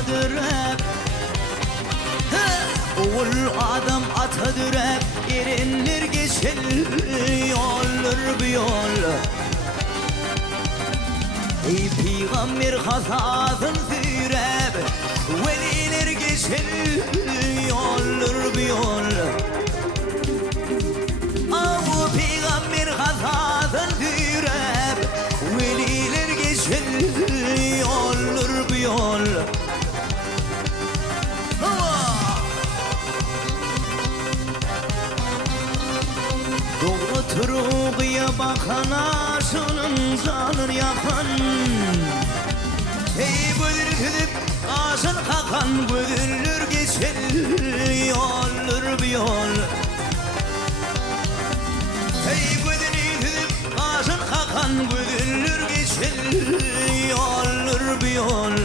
atadır hep. Oğul adam atadır hep. Erenler geçer yollar bir yol. Ey peygamber hasatın sürep, veliler geçer yollar bir yol. Bu peygamber hasatın sürep, veliler geçer yollar bir yol. Doğru turuğuya bakana şunun canını yakan. Hey bödür gidip ağzın kakan, bödürler geçer yollar bir yol. Hey bödür gidip ağzın kakan, bödürler geçer yollar bir yol.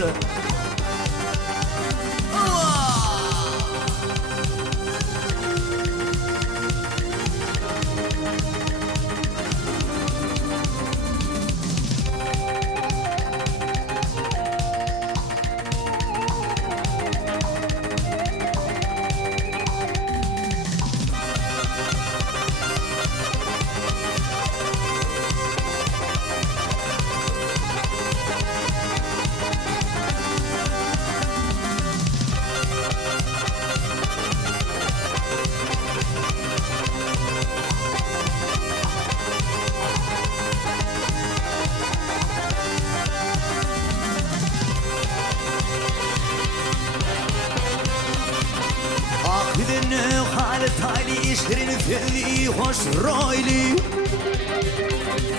Akdini hali tayli işlerin feli hoş royli.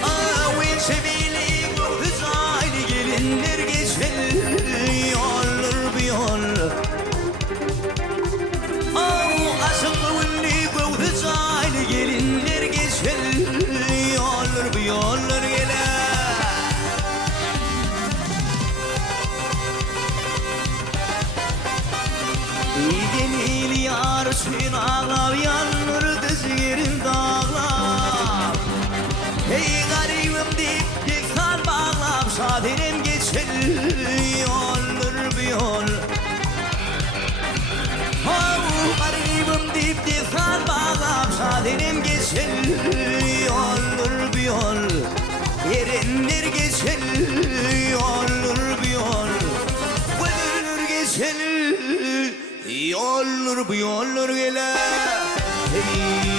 Avin şevili güzayli gelinler geçer yollar bir yol. Aşıklı villi güzayli gelinler geçer yollar bir yollar gelir. İdenil yar için ağlar, yanır dizgirin dağlar. Hey garibim deyip dikkat bağlap, şadenim geçer yollar bir yol. Garibim deyip dikkat bağlap, şadenim geçer yollar bir yol. Erenler geçer yollar bir yol. Bödürler geçer yollar bu yollar gelir. Hey